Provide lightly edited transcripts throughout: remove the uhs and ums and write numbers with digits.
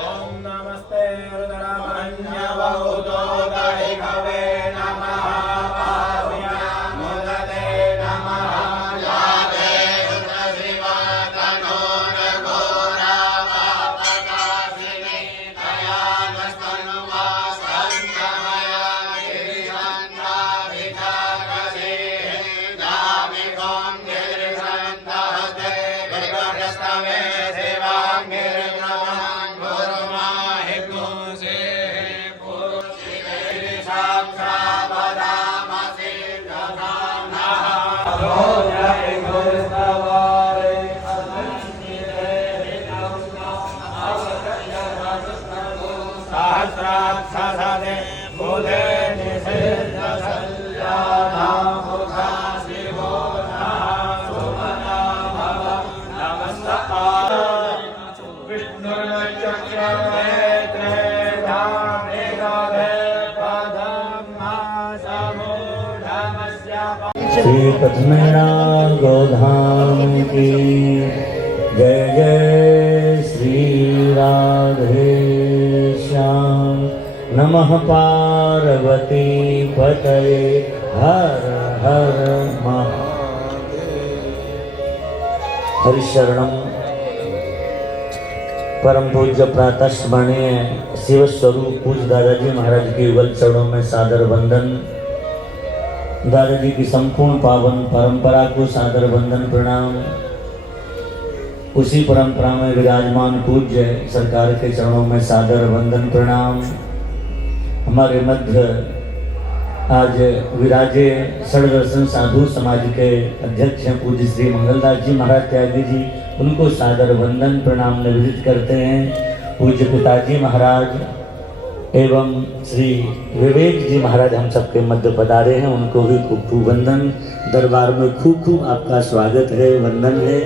ओम नमस्ते रुद्रमन्यवहुतो दैववे नमः मुदते नमः याते रुद्रशिवा तनोरघोरा पापकाशिनी दयानस्तनुवा सन्तमया गिरिशन्दाभिधाकसे दामिकों गिरिशन्दहते दुर्गस्तमे सहस्राक्षसदे बुधे निषिद्धशल्यानामुखा शिवो नः सुमना भव नमस्कार विष्णुर्चक्रनेत्रे धामेगधे पदमासमूढमस्य श्री पद्मना गोधाम की जय जय श्री राधे श्याम नमः पार्वती पतये हर हर महादेव। हरिशरणम परम पूज्य प्रातः स्मरणीय शिव स्वरूप पूज्य दादाजी महाराज के युगल चरणों में सादर वंदन। दादाजी की संपूर्ण पावन परंपरा को सादर वंदन प्रणाम। उसी परंपरा में विराजमान पूज्य सरकार के चरणों में सादर वंदन प्रणाम। हमारे मध्य आज विराजे षडदर्शन साधु समाज के अध्यक्ष हैं पूज्य श्री मंगलदास जी महाराज त्यागी जी, उनको सादर वंदन प्रणाम निवेदित करते हैं। पूज्य पिताजी महाराज एवं श्री विवेक जी महाराज हम सबके मध्य पधारे हैं, उनको भी खूब खूब वंदन। दरबार में खूब खूब आपका स्वागत है, वंदन है।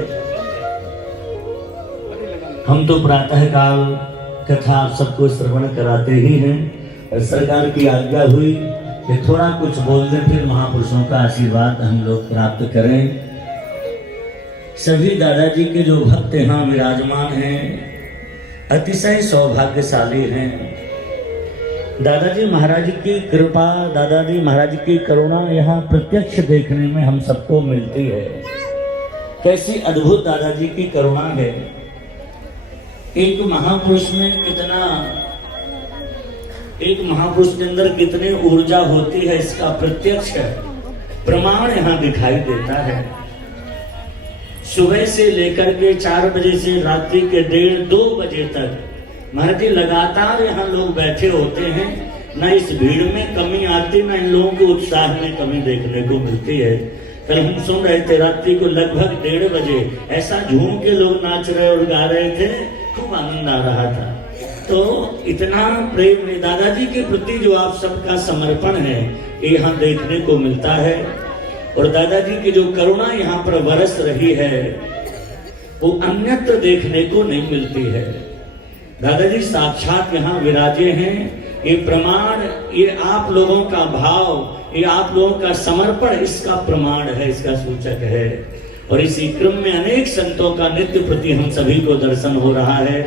हम तो प्रातः काल कथा आप सबको श्रवण कराते ही हैं। सरकार की आज्ञा हुई कि थोड़ा कुछ बोल दें, फिर महापुरुषों का आशीर्वाद हम लोग प्राप्त करें। सभी दादाजी के जो भक्त यहाँ विराजमान हैं अतिशय सौभाग्यशाली हैं। दादाजी महाराज की कृपा, दादाजी महाराज की करुणा यहाँ प्रत्यक्ष देखने में हम सबको मिलती है। कैसी अद्भुत दादाजी की करुणा है। एक महापुरुष के अंदर कितनी ऊर्जा होती है, इसका प्रत्यक्ष प्रमाण यहाँ दिखाई देता है। सुबह से लेकर के 4 बजे से रात्रि के 1:30-2 बजे तक महाराज जी लगातार यहाँ लोग बैठे होते हैं। न इस भीड़ में कमी आती, न इन लोगों के उत्साह में कमी देखने को मिलती है। कल हम सुन रहे थे रात्रि को लगभग 1:30 बजे ऐसा झूम के लोग नाच रहे और गा रहे थे, खूब आनंद आ रहा था। तो इतना प्रेम दादाजी के प्रति जो आप सबका समर्पण है ये यहाँ देखने को मिलता है। और दादाजी की जो करुणा यहाँ पर बरस रही है वो अन्यत्र देखने को नहीं मिलती है। दादाजी साक्षात यहाँ विराजे हैं। ये प्रमाण, ये आप लोगों का भाव, ये आप लोगों का समर्पण इसका प्रमाण है, इसका सूचक है। और इसी क्रम में अनेक संतों का नित्य प्रति हम सभी को दर्शन हो रहा है।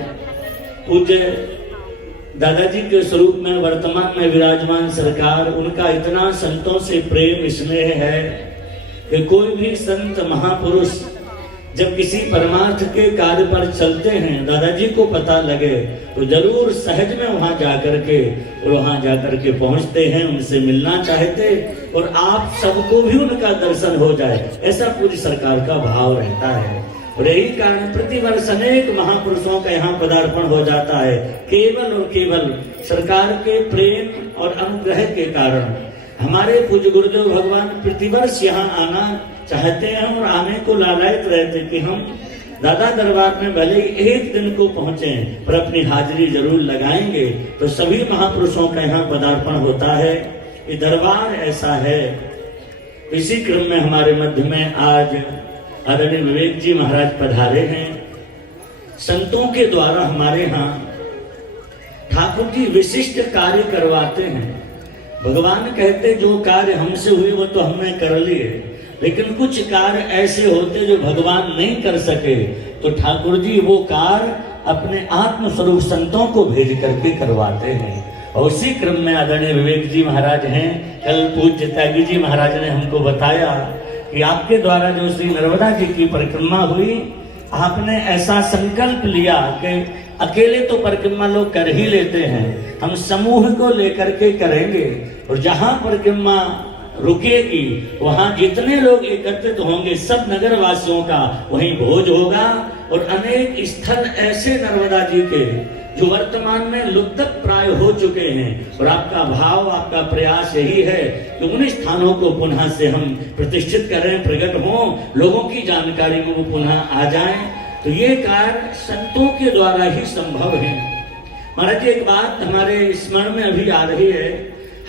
पूज्य दादाजी के स्वरूप में वर्तमान में विराजमान सरकार, उनका इतना संतों से प्रेम स्नेह है कि कोई भी संत महापुरुष जब किसी परमार्थ के कार्य पर चलते हैं, दादाजी को पता लगे तो जरूर सहज में वहां जाकर के पहुंचते हैं, उनसे मिलना चाहते और आप सबको भी उनका दर्शन हो जाए, ऐसा पूरी सरकार का भाव रहता है। और यही कारण प्रतिवर्ष अनेक महापुरुषों का यहाँ पदार्पण हो जाता है, केवल और केवल सरकार के प्रेम और अनुग्रह के कारण। हमारे पूज्य गुरुदेव भगवान प्रतिवर्ष यहाँ आना चाहते हैं और आने को लालायित रहते कि हम दादा दरबार में भले ही एक दिन को पहुंचे पर अपनी हाजिरी जरूर लगाएंगे। तो सभी महापुरुषों का यहाँ पदार्पण होता है। ये दरबार ऐसा है। इसी क्रम में हमारे मध्य में आज आदरणीय विवेक जी महाराज पधारे हैं। संतों के द्वारा हमारे यहाँ ठाकुर जी विशिष्ट कार्य करवाते हैं। भगवान कहते जो कार्य हमसे हुए वो तो हमने कर लिए, लेकिन कुछ कार्य ऐसे होते जो भगवान नहीं कर सके, तो ठाकुर जी वो कार्य अपने आत्म स्वरूप संतों को भेज करके करवाते हैं। और उसी क्रम में आदरणीय विवेक जी महाराज हैं, कल पूज्य त्यागी जी महाराज ने हमको बताया कि आपके द्वारा जो श्री नर्मदा जी की परिक्रमा हुई, आपने ऐसा संकल्प लिया कि अकेले तो परिक्रमा लोग कर ही लेते हैं, हम समूह को लेकर के करेंगे और जहां परिक्रमा रुकेगी वहां जितने लोग एकत्रित होंगे सब नगर वासियों का वहीं भोज होगा। और अनेक स्थल ऐसे नर्मदा जी के जो वर्तमान में लुप्त प्राय हो चुके हैं, और आपका भाव, आपका प्रयास यही है कि उन स्थानों को पुनः से हम प्रतिष्ठित करें, प्रकट हों, लोगों की जानकारी में वो पुनः आ जाएं। तो ये कार्य संतों के द्वारा ही संभव है। महाराज जी, एक बात हमारे स्मरण में अभी आ रही है,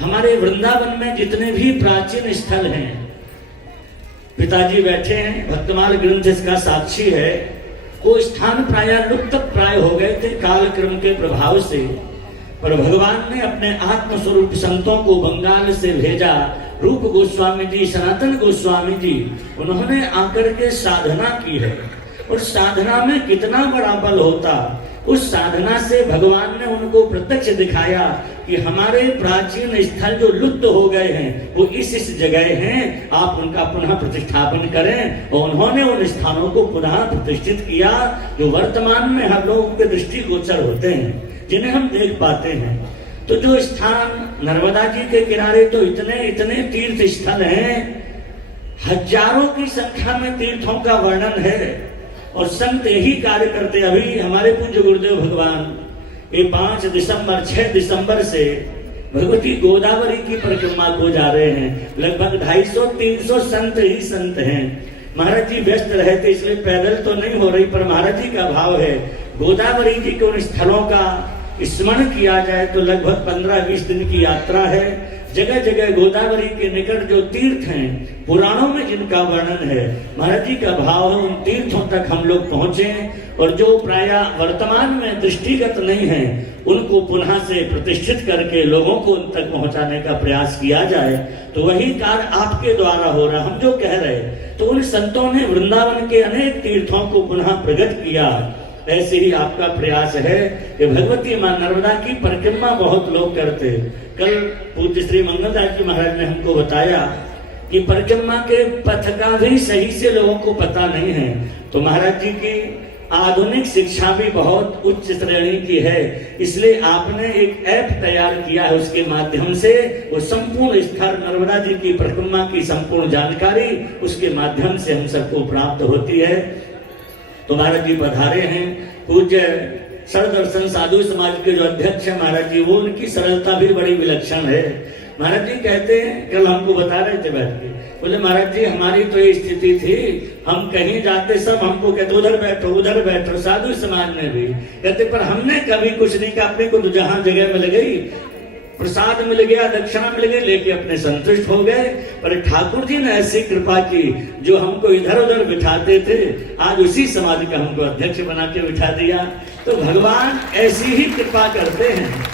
हमारे वृंदावन में जितने भी प्राचीन स्थल हैं, पिताजी बैठे हैं, भक्तमाल ग्रंथ इसका साक्षी है, वो स्थान प्राय लुप्त प्राय हो गए थे कालक्रम के प्रभाव से। पर भगवान ने अपने आत्म स्वरूप संतों को बंगाल से भेजा। रूप गोस्वामी जी, सनातन गोस्वामी जी, उन्होंने आकर के साधना की है। और साधना में कितना बड़ा बल होता, उस साधना से भगवान ने उनको प्रत्यक्ष दिखाया कि हमारे प्राचीन स्थल जो लुप्त हो गए हैं वो इस जगह हैं, आप उनका पुनः प्रतिष्ठापन करें। और उन्होंने उन स्थानों को पुनः प्रतिष्ठित किया जो वर्तमान में हम लोगों के दृष्टिगोचर होते हैं, जिन्हें हम देख पाते हैं। तो जो स्थान नर्मदा जी के किनारे तो इतने तीर्थ स्थल हैं, हजारों की संख्या में तीर्थों का वर्णन है और संत यही कार्य करते। अभी हमारे पूज्य गुरुदेव भगवान ये 5 दिसंबर 6 दिसंबर से भगवती गोदावरी की परिक्रमा को जा रहे हैं। लगभग 250-300 संत ही संत हैं। महाराज जी व्यस्त रहते इसलिए पैदल तो नहीं हो रही, पर महाराज जी का भाव है गोदावरी जी के उन स्थलों का स्मरण किया जाए तो लगभग 15-20 दिन की यात्रा है। जगह जगह गोदावरी के निकट जो तीर्थ हैं, पुराणों में जिनका वर्णन है, महाराज जी का भाव है उन तीर्थों तक हम लोग पहुंचे और जो प्राय वर्तमान में दृष्टिगत नहीं है उनको पुनः से प्रतिष्ठित करके लोगों को उन तक पहुंचाने का प्रयास किया जाए। तो वही कार्य आपके द्वारा हो रहा। हम जो कह रहे तो उन संतों ने वृंदावन के अनेक तीर्थों को पुनः प्रकट किया। ऐसे ही आपका प्रयास है कि भगवती मां नर्मदा की परिक्रमा बहुत लोग करते। कल पूज्य श्री मंगलदास जी महाराज ने हमको बताया कि परिक्रमा के पथ का भी सही से लोगों को पता नहीं है। तो महाराज जी की आधुनिक शिक्षा भी बहुत उच्च श्रेणी की है, इसलिए आपने एक ऐप तैयार किया है, उसके माध्यम से वो संपूर्ण स्थल नर्मदा जी की परिक्रमा की संपूर्ण जानकारी उसके माध्यम से हम सबको प्राप्त होती है। तो महाराज जी पधारे हैं। पूज्य सरदर्शन साधु समाज के जो अध्यक्ष है महाराज जी, वो उनकी सरलता भी बड़ी विलक्षण है। महाराज जी कहते हैं, कल हमको बता रहे थे बैठ के, बोले महाराज जी हमारी तो ये स्थिति थी, हम कहीं जाते सब हमको कहते उधर बैठो, साधु समाज में भी कहते, पर हमने कभी कुछ नहीं कहा। अपने को तो जहां जगह मिल गई, प्रसाद मिल गया, दक्षिणा मिल गई, लेके अपने संतुष्ट हो गए। पर ठाकुर जी ने ऐसी कृपा की, जो हमको इधर उधर बिठाते थे आज उसी समाज का हमको अध्यक्ष बना के बिठा दिया। तो भगवान ऐसी ही कृपा करते हैं।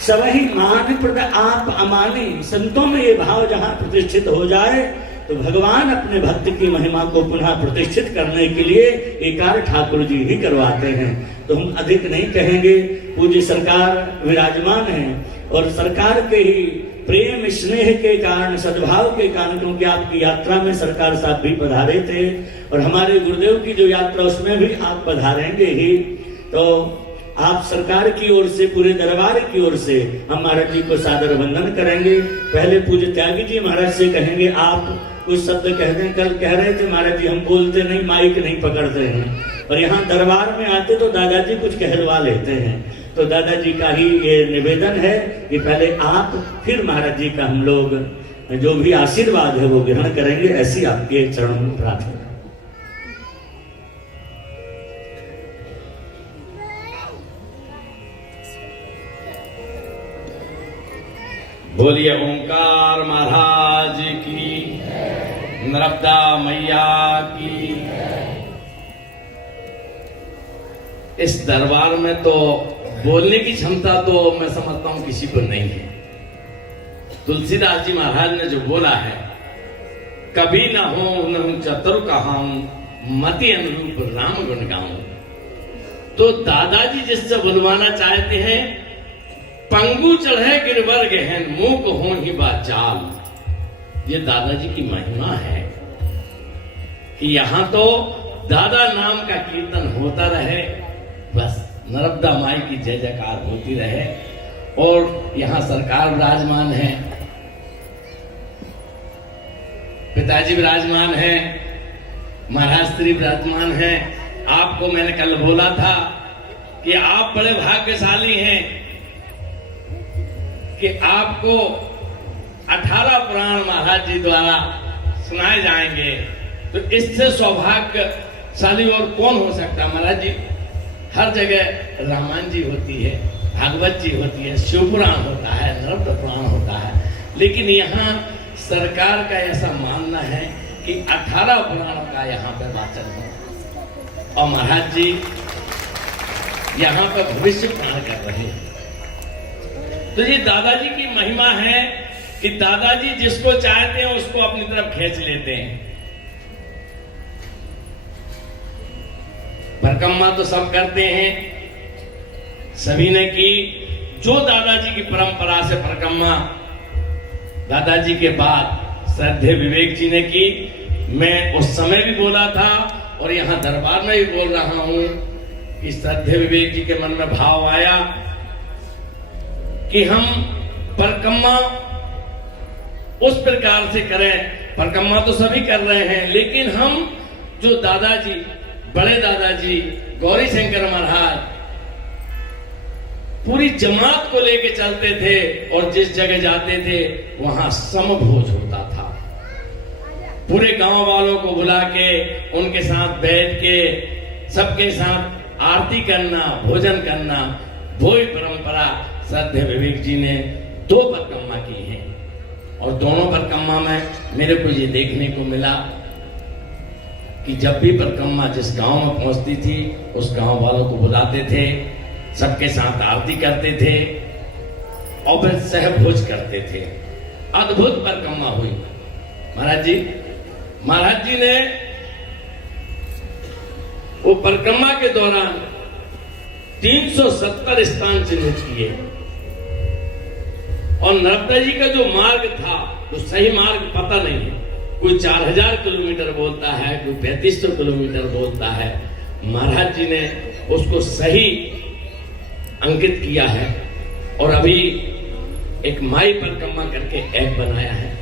सबही मान प्रद आप अमानी, संतों में ये भाव जहां प्रतिष्ठित हो जाए तो भगवान अपने भक्त की महिमा को पुनः प्रतिष्ठित करने के लिए एक कार्य ठाकुर जी ही करवाते हैं। तो हम अधिक नहीं कहेंगे। पूज्य सरकार विराजमान है और सरकार के ही प्रेम स्नेह के कारण, सद्भाव के कारण, क्योंकि आपकी यात्रा में सरकार साहब भी पधारे थे और हमारे गुरुदेव की जो यात्रा उसमें भी आप पधारेंगे ही। तो आप सरकार की ओर से, पूरे दरबार की ओर से हम महाराज जी को सादर वंदन करेंगे। पहले पूज्य त्यागी जी महाराज से कहेंगे आप कुछ शब्द कह दें। कल कह रहे थे महाराज जी हम बोलते नहीं, माइक नहीं पकड़ते हैं, और यहाँ दरबार में आते तो दादाजी कुछ कहलवा लेते हैं। तो दादाजी का ही ये निवेदन है कि पहले आप, फिर महाराज जी का हम लोग जो भी आशीर्वाद है वो ग्रहण करेंगे। ऐसी आपके चरणों में प्रार्थना। बोलिए ओंकार महाराज की, नर्मदा मैया की। इस दरबार में तो बोलने की क्षमता तो मैं समझता हूं किसी को नहीं है। तुलसीदास जी महाराज ने जो बोला है, कभी न हो न चतुर कहाऊं, मति अनुरूप राम गुण गाऊं। तो दादाजी जिससे बुलवाना चाहते हैं, पंगु चढ़े गिरवर गहन मूक हो ही बाचाल। ये दादाजी की महिमा है कि यहां तो दादा नाम का कीर्तन होता रहे, बस नर्मदा माई की जय जयकार होती रहे। और यहां सरकार विराजमान है, पिताजी विराजमान है, महाराज श्री विराजमान है। आपको मैंने कल बोला था कि आप बड़े भाग्यशाली हैं कि आपको 18 पुराण महाराज जी द्वारा सुनाए जाएंगे। तो इससे सौभाग्यशाली और कौन हो सकता। महाराज जी हर जगह रामायण जी होती है, भागवत जी होती है, शिव पुराण होता है, नर्मदा पुराण होता है, लेकिन यहाँ सरकार का ऐसा मानना है कि 18 पुराणों का यहाँ पर वाचन हो। और महाराज जी यहाँ पर भविष्य पुराण कर रहे हैं। तो ये दादाजी की महिमा है कि दादाजी जिसको चाहते हैं उसको अपनी तरफ खींच लेते हैं। परिक्रमा तो सब करते हैं, सभी ने की। जो दादाजी की परंपरा से परिक्रमा दादाजी के बाद श्रद्धेय विवेक जी ने की। मैं उस समय भी बोला था और यहां दरबार में भी बोल रहा हूं कि श्रद्धेय विवेक जी के मन में भाव आया कि हम परिक्रमा उस प्रकार से करें। परिक्रमा तो सभी कर रहे हैं, लेकिन हम जो दादाजी, बड़े दादाजी गौरी शंकर महाराज पूरी जमात को लेके चलते थे और जिस जगह जाते थे वहां समभोज होता था। पूरे गांव वालों को बुला के उनके साथ बैठ के सबके साथ आरती करना, भोजन करना, वही परंपरा श्रद्धेय विवेक जी ने 2 परिक्रमा की है। और दोनों परिक्रमा में मेरे को ये देखने को मिला कि जब भी परिक्रमा जिस गांव में पहुंचती थी उस गांव वालों को बुलाते थे, सबके साथ आरती करते थे और फिर सहभोज करते थे। अद्भुत परिक्रमा हुई। महाराज जी ने वो परिक्रमा के दौरान 370 स्थान चिन्हित किए। और नर्मदा जी का जो मार्ग था तो सही मार्ग पता नहीं है। कोई 4000 किलोमीटर बोलता है, कोई 3500 किलोमीटर बोलता है। महाराज जी ने उसको सही अंकित किया है। और अभी एक माई परिक्रमा करके ऐप बनाया है,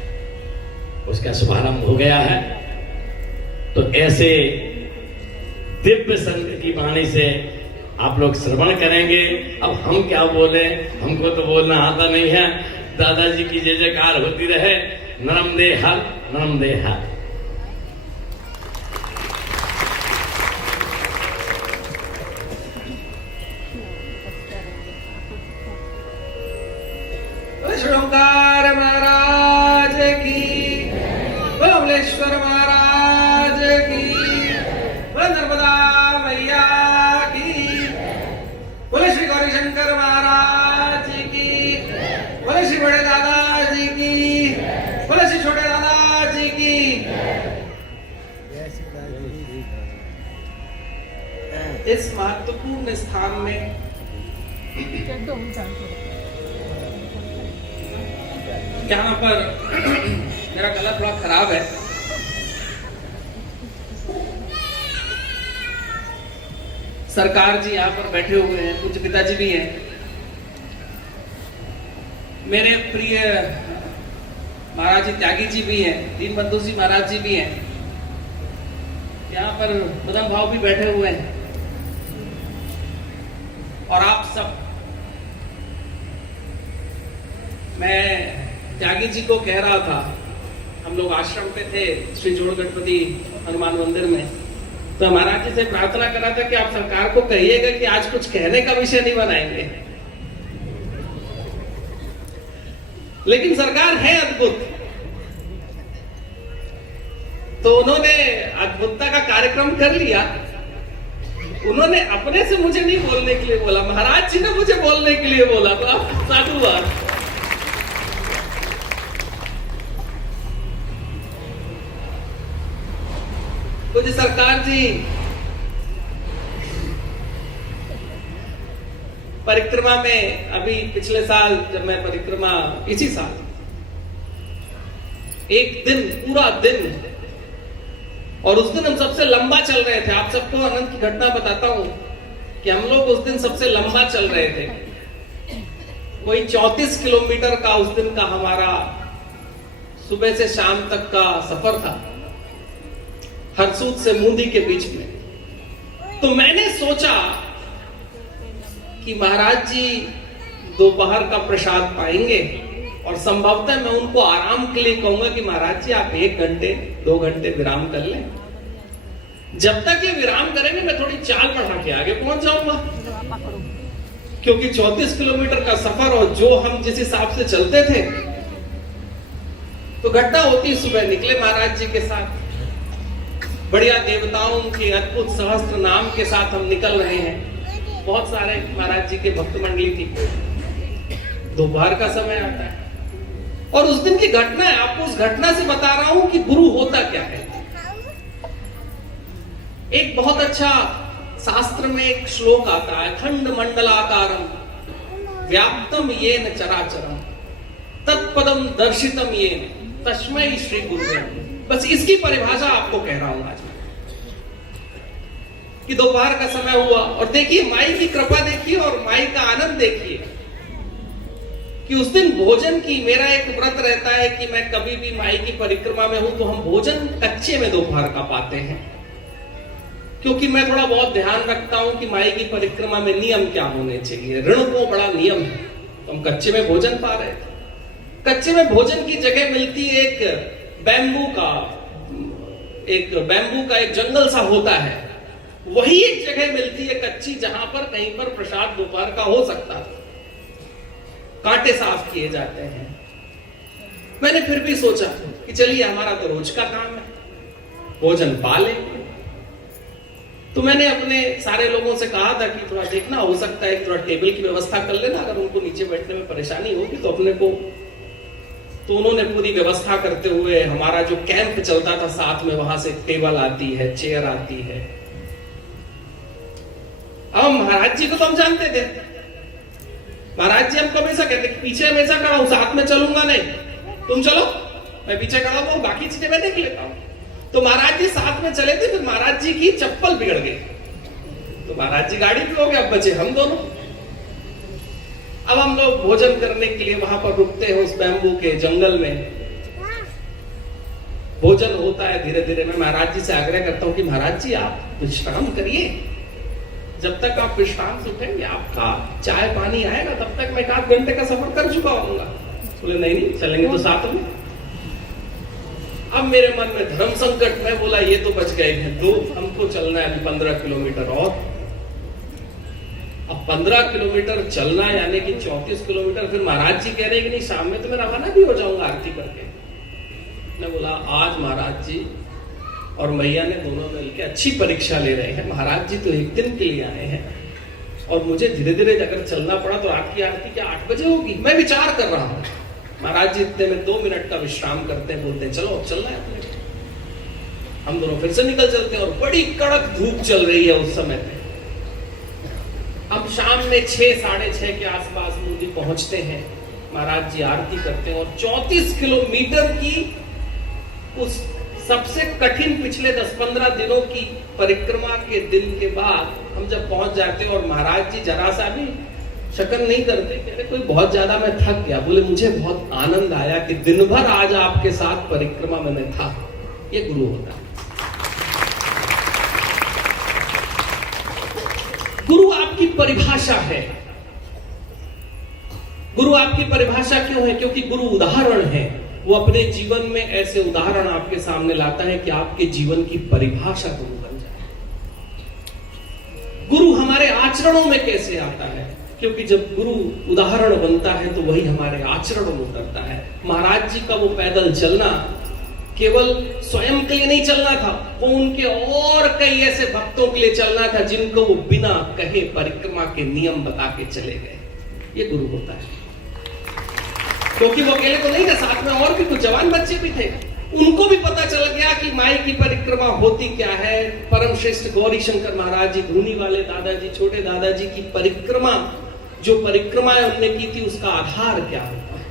उसका शुभारंभ हो गया है। तो ऐसे दिव्य संत की वाणी से आप लोग श्रवण करेंगे। अब हम क्या बोले, हमको तो बोलना आता नहीं है। दादाजी की जय जयकार होती रहे। नर्मदे हर, नर्मदे हर। ओंकार महाराज की, बबलेश्वर महाराज की, नर्मदा मैया की, बोले श्री गौरी शंकर महाराज की, बोले श्री बड़े दादाजी की, बोले श्री छोटे दादाजी की। इस महत्वपूर्ण स्थान में यहाँ पर मेरा गला थोड़ा खराब है, सरकार जी यहाँ पर बैठे हुए हैं, कुछ पिताजी भी हैं, मेरे प्रिय महाराज जी त्यागी जी भी हैं, दीनबंधु जी महाराज जी भी हैं, यहाँ पर मदन भाव भी बैठे हुए हैं। और आप सब, मैं त्यागी जी को कह रहा था, हम लोग आश्रम पे थे श्री जोड़ गणपति हनुमान मंदिर में, तो महाराज जी से प्रार्थना करा था कि आप सरकार को कहिएगा कि आज कुछ कहने का विषय नहीं बनाएंगे। लेकिन सरकार है अद्भुत, तो उन्होंने अद्भुतता का कार्यक्रम कर लिया। उन्होंने अपने से मुझे नहीं बोलने के लिए बोला, महाराज जी ने मुझे बोलने के लिए बोला। तो आप साधुवाद। कुछ सरकार जी परिक्रमा में अभी पिछले साल जब मैं परिक्रमा, इसी साल एक दिन, पूरा दिन, और उस दिन हम सबसे लंबा चल रहे थे। आप सबको आनंद की घटना बताता हूं कि हम लोग उस दिन सबसे लंबा चल रहे थे। कोई 34 किलोमीटर का उस दिन का हमारा सुबह से शाम तक का सफर था, हरसूद से मूंदी के बीच में। तो मैंने सोचा कि महाराज जी दोपहर का प्रसाद पाएंगे और संभवतः मैं उनको आराम के लिए कहूंगा कि महाराज जी आप 1 घंटे 2 घंटे विराम कर लें। जब तक ये विराम करेंगे मैं थोड़ी चाल बढ़ा के आगे पहुंच जाऊंगा, क्योंकि 34 किलोमीटर का सफर और जो हम जिस हिसाब से चलते थे, तो घटना होती सुबह निकले महाराज जी के साथ, बढ़िया देवताओं के अद्भुत सहस्त्र नाम के साथ हम निकल रहे हैं। बहुत सारे महाराज जी के भक्त मंडली थी। दोपहर का समय आता है और उस दिन की घटना है, आपको उस घटना से बता रहा हूं कि गुरु होता क्या है। एक बहुत अच्छा शास्त्र में एक श्लोक आता है, खंड मंडलाकारम व्याप्तम येन चराचरम तत्पदम दर्शितम येन तस्मै श्री गुरुवे। बस इसकी परिभाषा आपको कह रहा हूं आज कि दोपहर का समय हुआ और देखिए माई की कृपा देखिए और माई का आनंद देखिए कि उस दिन भोजन की, मेरा एक व्रत रहता है कि मैं कभी भी माई की परिक्रमा में हूं तो हम भोजन कच्चे में दोपहर का पाते हैं, क्योंकि मैं थोड़ा बहुत ध्यान रखता हूं कि माई की परिक्रमा में नियम क्या होने चाहिए। ऋण को बड़ा नियम है, तो हम कच्चे में भोजन पा रहे थे। कच्चे में भोजन की जगह मिलती एक बैम्बू का एक जंगल सा होता है, वही एक जगह मिलती है कच्ची, जहां पर कहीं पर प्रसाद दोपहर का हो सकता है। कांटे साफ किए जाते हैं। मैंने फिर भी सोचा कि चलिए हमारा तो रोज का काम है, भोजन पा लेंगे। तो मैंने अपने सारे लोगों से कहा था कि थोड़ा देखना, हो सकता है थोड़ा टेबल की व्यवस्था कर लेना, अगर उनको नीचे बैठने में परेशानी होगी तो अपने को। तो उन्होंने पूरी व्यवस्था करते हुए, हमारा जो कैंप चलता था साथ में, वहां से टेबल आती है, चेयर आती है। अब महाराज जी को तो हम जानते थे, महाराज जी हमको हमेशा कहते कि पीछे हमेशा खड़ा हूं, साथ में चलूंगा नहीं, तुम चलो, मैं पीछे खड़ा हूं, बाकी चीजें मैं देख लेता हूं। तो महाराज जी साथ में चले थे, फिर महाराज जी की चप्पल बिगड़ गई, तो महाराज जी गाड़ी पे हो गए, अब बचे हम दोनों। अब हम लोग भोजन करने के लिए वहां पर रुकते हैं उस बैम्बू के जंगल में। भोजन होता है धीरे धीरे। मैं महाराज जी से आग्रह करता हूं कि महाराज जी आप विश्राम करिए, जब तक आप विश्राम से उठेंगे आपका चाय पानी आएगा, तब तक मैं 1 घंटे का सफर कर चुका होऊंगा। बोले नहीं चलेंगे तो साथ में। अब मेरे मन में धर्म संकट, मैं बोला ये तो बच गए हैं, तो हमको चलना है अभी 15 किलोमीटर और। अब 15 किलोमीटर चलना यानी कि 34 किलोमीटर। फिर महाराज जी कह रहे हैं कि नहीं शाम में तो मैं रवाना भी हो जाऊंगा आरती करके। मैं बोला आज महाराज जी और मैया ने दोनों मिलकर अच्छी परीक्षा ले रहे हैं। महाराज जी तो एक दिन के लिए आए हैं और मुझे धीरे धीरे अगर चलना पड़ा तो रात की आरती क्या 8 बजे होगी। मैं विचार कर रहा हूं। महाराज जी इतने में 2 मिनट का विश्राम करते हैं, बोलते हैं चलो अब चलना है अपने। हम दोनों फिर से निकल चलते हैं और बड़ी कड़क धूप चल रही है उस समय पे। हम शाम में 6 साढ़े 6 के आसपास मूंदी पहुंचते हैं। महाराज जी आरती करते हैं और 34 किलोमीटर की उस सबसे कठिन पिछले 10-15 दिनों की परिक्रमा के दिन के बाद हम जब पहुंच जाते हैं और महाराज जी जरा सा भी शक्ल नहीं करते, कहते कोई बहुत ज्यादा मैं थक गया। बोले मुझे बहुत आनंद आया कि दिन भर आज आपके साथ परिक्रमा में मैं था। ये गुरु होता है। गुरु आपकी परिभाषा है। गुरु आपकी परिभाषा क्यों है? क्योंकि गुरु उदाहरण है। वो अपने जीवन में ऐसे उदाहरण आपके सामने लाता है कि आपके जीवन की परिभाषा गुरु बन जाए। गुरु हमारे आचरणों में कैसे आता है? क्योंकि जब गुरु उदाहरण बनता है तो वही हमारे आचरण में उतरता है। महाराज जी का वो पैदल चलना केवल स्वयं के लिए नहीं चलना था, वो उनके और कई ऐसे भक्तों के लिए चलना था जिनको वो बिना कहे परिक्रमा के नियम बता के चले गए। ये गुरु होता है। क्योंकि वो अकेले तो नहीं थे, साथ में और भी कुछ जवान बच्चे भी थे। उनको भी पता चल गया कि माई की परिक्रमा होती क्या है। परम श्रेष्ठ गौरी शंकर महाराज जी, धूनी वाले दादाजी, छोटे दादाजी की परिक्रमा जो परिक्रमाएं उनने की थी उसका आधार क्या होता है।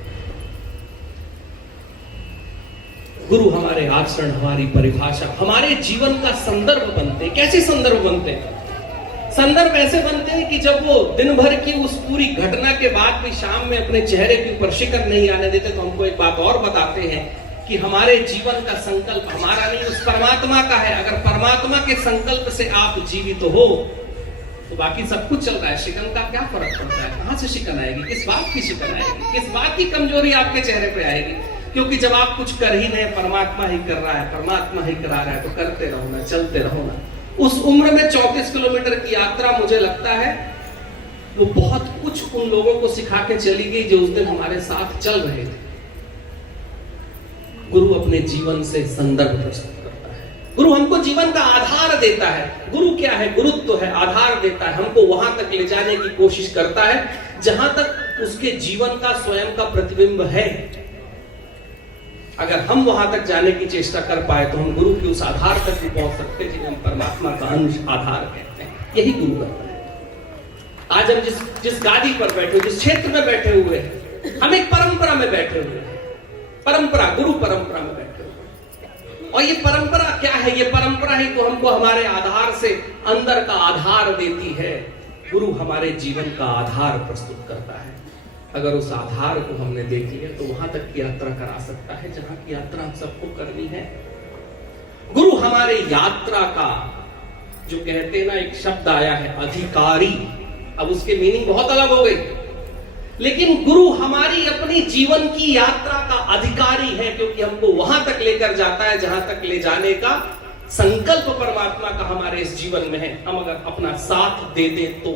गुरु हमारे आचरण, हमारी परिभाषा, हमारे जीवन का संदर्भ बनते हैं। कैसे संदर्भ बनते हैं? संदर्भ ऐसे बनते हैं कि जब वो दिन भर की उस पूरी घटना के बाद भी शाम में अपने चेहरे के ऊपर शिकन नहीं आने देते, तो हमको एक बात और बताते हैं कि हमारे जीवन का संकल्प हमारा नहीं, उस परमात्मा का है। अगर परमात्मा के संकल्प से आप जीवित हो तो बाकी सब कुछ चल रहा है। शिकन का क्या फर्क पड़ता है? कहां से शिकन आएगी? किस बात की शिकन आएगी? किस बात की कमजोरी आपके चेहरे पे आएगी? क्योंकि जब आप कुछ कर ही नहीं, परमात्मा ही कर रहा है, परमात्मा ही करा रहा है, तो करते रहो ना, चलते रहो ना। उस उम्र में 34 किलोमीटर की यात्रा, मुझे लगता है वो बहुत कुछ उन लोगों को सिखा के चली गई जो उस दिन हमारे साथ चल रहे थे। गुरु अपने जीवन से संदर्भ प्रस्तुत करता है। गुरु हमको जीवन का आधार देता है। गुरु क्या है? गुरुत्व है, आधार देता है, हमको वहां तक ले जाने की कोशिश करता है जहां तक उसके जीवन का स्वयं का प्रतिबिंब है। अगर हम वहां तक जाने की चेष्टा कर पाए तो हम गुरु के उस आधार तक भी पहुंच सकते हैं जिन्हें हम परमात्मा का अंश, आधार कहते हैं। यही गुरु करता है। आज हम जिस गादी पर बैठे हुए, जिस क्षेत्र में बैठे हुए हैं, हम एक परंपरा में बैठे हुए हैं। परंपरा, गुरु परंपरा में बैठे हुए। और ये परंपरा क्या है? ये परंपरा ही तो हमको हमारे आधार से अंदर का आधार देती है। गुरु हमारे जीवन का आधार प्रस्तुत करता है। अगर उस आधार को हमने देख लिया तो वहां तक की यात्रा करा सकता है जहां की यात्रा हम सबको करनी है। गुरु हमारे यात्रा का, जो कहते हैं ना, एक शब्द आया है अधिकारी। अब उसके मीनिंग बहुत अलग हो गई, लेकिन गुरु हमारी अपनी जीवन की यात्रा का अधिकारी है, क्योंकि हमको वहां तक लेकर जाता है जहां तक ले जाने का संकल्प परमात्मा का हमारे इस जीवन में है। हम अगर अपना साथ दे दें तो,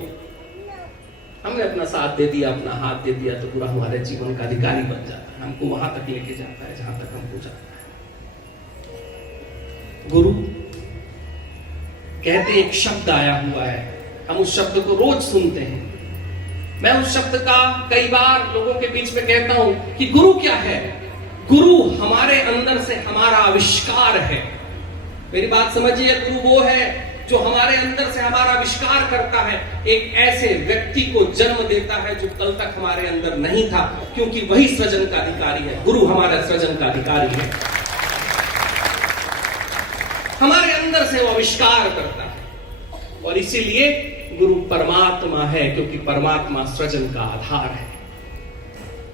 हमने अपना साथ दे दिया, अपना हाथ दे दिया, तो पूरा हमारे जीवन का अधिकारी बन जाता है, हमको वहां तक लेके जाता है जहां तक हमको जाना है। गुरु कहते एक शब्द आया हुआ है, हम उस शब्द को रोज सुनते हैं। मैं उस शब्द का कई बार लोगों के बीच में कहता हूं कि गुरु क्या है? गुरु हमारे अंदर से हमारा आविष्कार है। मेरी बात समझिए, गुरु वो है जो हमारे अंदर से हमारा आविष्कार करता है, एक ऐसे व्यक्ति को जन्म देता है जो कल तक हमारे अंदर नहीं था, क्योंकि वही सृजन का अधिकारी है। गुरु हमारा सृजन का अधिकारी है, हमारे अंदर से वो आविष्कार करता है। और इसीलिए गुरु परमात्मा है, क्योंकि परमात्मा सृजन का आधार है।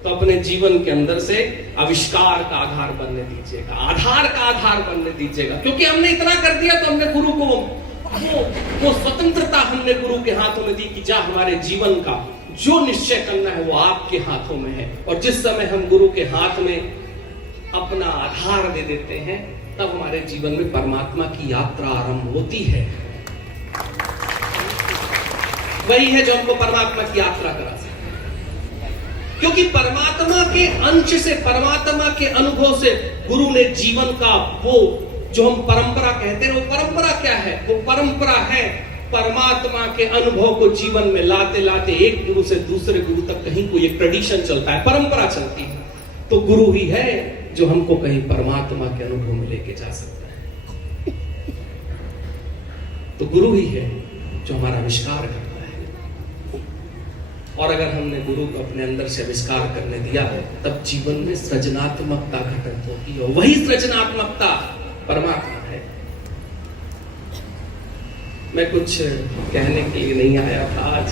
तो अपने जीवन के अंदर से आविष्कार का आधार बनने दीजिएगा, आधार का आधार बनने दीजिएगा। क्योंकि हमने इतना कर दिया तो हमने गुरु को वो स्वतंत्रता हमने गुरु के हाथों में दी कि जा, हमारे जीवन का जो निश्चय करना है वो आपके हाथों में है। और जिस समय हम गुरु के हाथ में अपना आधार दे देते हैं, तब हमारे जीवन में परमात्मा की यात्रा आरंभ होती है। वही है जो हमको परमात्मा की यात्रा करा सकता है, क्योंकि परमात्मा के अंश से, परमात्मा के अनुभव से गुरु ने जीवन का वो जो हम परंपरा कहते हैं, वो परंपरा क्या है? वो परंपरा है परमात्मा के अनुभव को जीवन में लाते लाते एक गुरु से दूसरे गुरु तक कहीं कोई एक ट्रेडिशन चलता है, परंपरा चलती है। तो गुरु ही है जो हमको कहीं परमात्मा के अनुभव में लेके जा सकता है। तो गुरु ही है जो हमारा आविष्कार करता है। और अगर हमने गुरु को अपने अंदर से आविष्कार करने दिया, तब जीवन में सृजनात्मकता घटित होगी, और वही सृजनात्मकता परमात्मा है। मैं कुछ कहने के लिए नहीं आया था आज,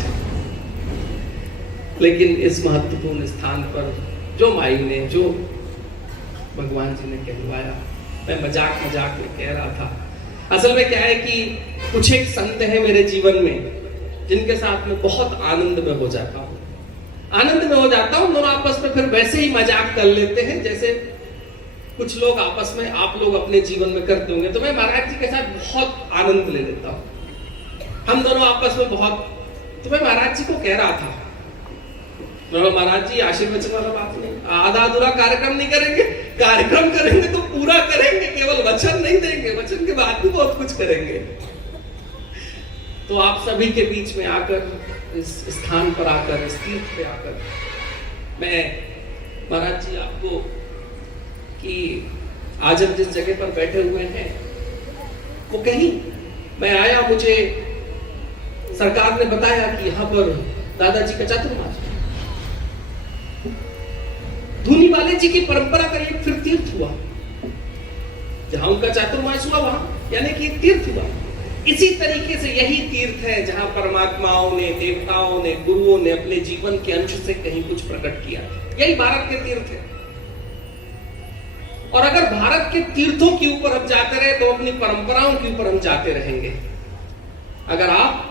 लेकिन इस महत्वपूर्ण स्थान पर जो माई ने, जो भगवान जी ने कहलवाया, मैं मजाक मजाक में कह रहा था। असल में क्या है कि कुछ एक संत है मेरे जीवन में जिनके साथ में बहुत आनंद में हो जाता हूँ, दोनों आपस में फिर वैसे ही मजाक कर लेते हैं जैसे कुछ लोग आपस में, आप लोग अपने जीवन में करते होंगे। तो मैं महाराज जी के साथ बहुत आनंद ले लेता हूँ, हम दोनों आपस में बहुत। तो मैं महाराज जी को कह रहा था, महाराज जी आशीर्वचन वाला बात नहीं, आधा अधूरा कार्यक्रम नहीं करेंगे, कार्यक्रम करेंगे तो पूरा करेंगे, केवल वचन नहीं देंगे, वचन के बाद भी बहुत कुछ करेंगे। तो आप सभी के बीच में आकर, इस स्थान पर आकर, इस तीर्थ पे आकर, मैं महाराज जी आपको कि आज हम जिस जगह पर बैठे हुए हैं वो कहीं मैं आया, मुझे सरकार ने बताया कि यहाँ पर दादाजी का चातुर्मास। धूनी वाले जी की परंपरा का एक फिर तीर्थ हुआ, जहां उनका चातुर्मास हुआ वहां यानी कि तीर्थ हुआ। इसी तरीके से यही तीर्थ है जहां परमात्माओं ने, देवताओं ने, गुरुओं ने अपने जीवन के अंश से कहीं कुछ प्रकट किया। यही भारत के तीर्थ है। और अगर भारत के तीर्थों के ऊपर हम जाते रहे तो अपनी परंपराओं के ऊपर हम जाते रहेंगे। अगर आप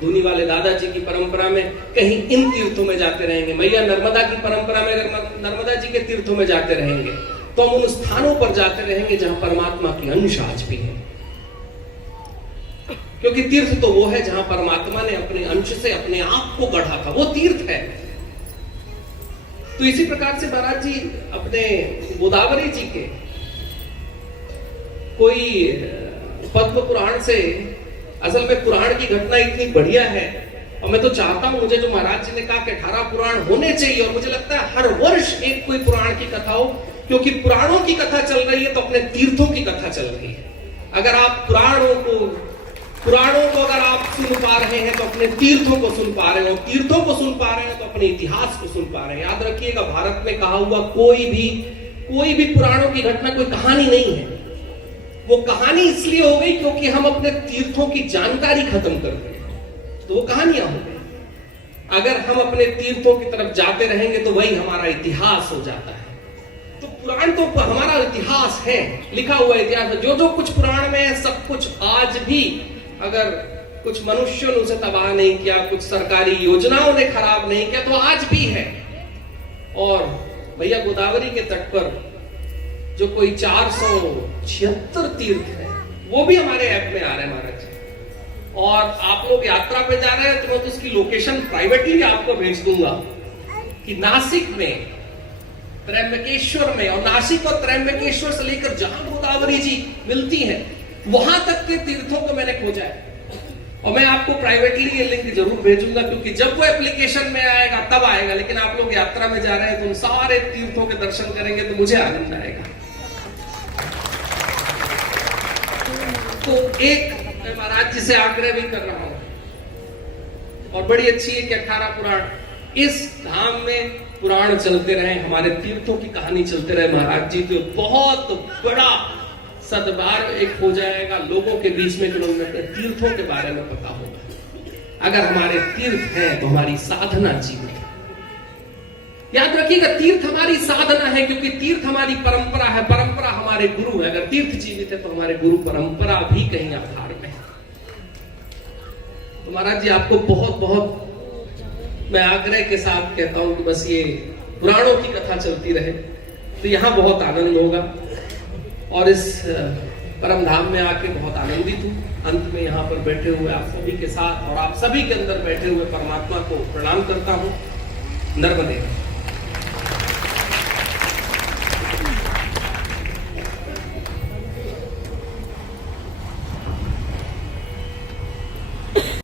धूनी वाले दादाजी की परंपरा में कहीं इन तीर्थों में जाते रहेंगे, मैया नर्मदा की परंपरा में अगर नर्मदा जी के तीर्थों में जाते रहेंगे, तो हम उन स्थानों पर जाते रहेंगे जहां परमात्मा की अंश आज भी है। क्योंकि तीर्थ तो वो है जहां परमात्मा ने अपने अंश से अपने आप को गढ़ा था, वो तीर्थ है। तो इसी प्रकार से महाराज जी अपने गोदावरी जी के कोई पद्म पुराण से, असल में पुराण की घटना इतनी बढ़िया है और मैं तो चाहता हूं, मुझे जो महाराज जी ने कहा कि 18 पुराण होने चाहिए, और मुझे लगता है हर वर्ष एक कोई पुराण की कथा हो, क्योंकि पुराणों की कथा चल रही है तो अपने तीर्थों की कथा चल रही है। अगर आप पुराणों को अगर आप सुन पा रहे हैं तो अपने तीर्थों को सुन पा रहे हो, तीर्थों को सुन पा रहे हैं तो अपने इतिहास को सुन पा रहे हैं। याद रखिएगा, भारत में कहा हुआ कोई भी पुराणों की घटना कोई कहानी नहीं है। वो कहानी इसलिए हो गई क्योंकि हम अपने तीर्थों की जानकारी खत्म कर रहे हैं, तो वो कहानियां हो गई। अगर हम अपने तीर्थों की तरफ जाते रहेंगे तो वही हमारा इतिहास हो जाता है। तो पुराण तो हमारा इतिहास है, लिखा हुआ इतिहास है। जो कुछ पुराण में है सब कुछ आज भी, अगर कुछ मनुष्यों ने उसे तबाह नहीं किया, कुछ सरकारी योजनाओं ने खराब नहीं किया, तो आज भी है। और भैया गोदावरी के तट पर जो कोई 476 तीर्थ है वो भी हमारे ऐप में आ रहे हैं महाराज जी। और आप लोग यात्रा पे जा रहे हैं तो मैं तो उसकी लोकेशन प्राइवेटली आपको भेज दूंगा कि नासिक में, त्र्यंबकेश्वर में, और नासिक और त्र्यंबकेश्वर से लेकर जहां गोदावरी जी मिलती है वहां तक के तीर्थों को मैंने खोजा है। और मैं आपको प्राइवेटली ये लिंक जरूर भेजूंगा, क्योंकि जब वो एप्लीकेशन में आएगा तब आएगा, लेकिन आप लोग यात्रा में जा रहे हैं तो उन सारे तीर्थों के दर्शन करेंगे तो मुझे आनंद आएगा। तो एक मैं महाराज जी से आग्रह भी कर रहा हूं, और बड़ी अच्छी है कि 18 पुराण इस धाम में पुराण चलते रहे, हमारे तीर्थों की कहानी चलते रहे महाराज जी, तो बहुत बड़ा सदभार एक हो जाएगा लोगों के बीच में, जो लोगों को तीर्थों के बारे में पता होगा। अगर हमारे तीर्थ हैं तो हमारी साधना जीवित है। याद रखिएगा, तीर्थ हमारी साधना है, क्योंकि तीर्थ हमारी परंपरा है, परंपरा हमारे गुरु है। अगर तीर्थ जीवित है तो हमारे गुरु परंपरा भी कहीं आधार में है। तो महाराज जी आपको बहुत बहुत मैं आग्रह के साथ कहता हूं कि बस ये पुराणों की कथा चलती रहे तो यहां बहुत आनंद होगा। और इस परम धाम में आके बहुत आनंदित हूं। अंत में यहाँ पर बैठे हुए आप सभी के साथ और आप सभी के अंदर बैठे हुए परमात्मा को प्रणाम करता हूं। नर्मदे।